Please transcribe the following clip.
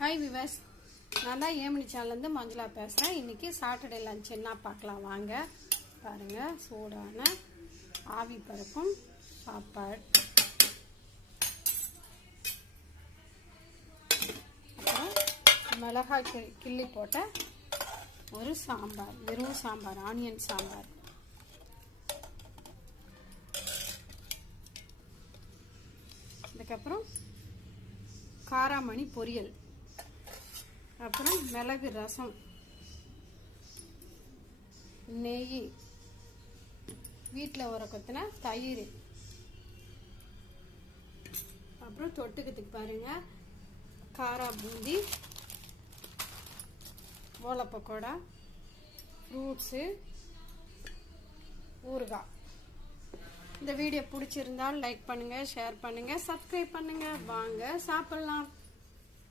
Hi viewers, நான் தான் ஏமணி சேனல்ல இருந்து மஞ்சுளா பேசுறேன். இன்னைக்கு சாட்டர்டே லஞ்ச் என்ன பார்க்கலாம் வாங்க. பாருங்க, சூடான ஆவி பறக்கும் சாப்பாடு. அப்புறம் மிளகாய் கிள்ளி போட்ட ஒரு சாம்பார், வெறும் சாம்பார், ஆனியன் சாம்பார். அதுக்கப்புறம் காராமணி பொரியல், அப்புறம் மிளகு ரசம், நெய், வீட்டில் உரக்கத்தின தயிர், அப்புறம் தொட்டுக்கிறதுக்கு பாருங்க காரா பூந்தி, ஓலை பக்கோடா, ஃப்ரூட்ஸு, ஊறுகாய். இந்த வீடியோ பிடிச்சிருந்தால் லைக் பண்ணுங்க, ஷேர் பண்ணுங்க, சப்ஸ்கிரைப் பண்ணுங்க. வாங்க சாப்பிடலாம்.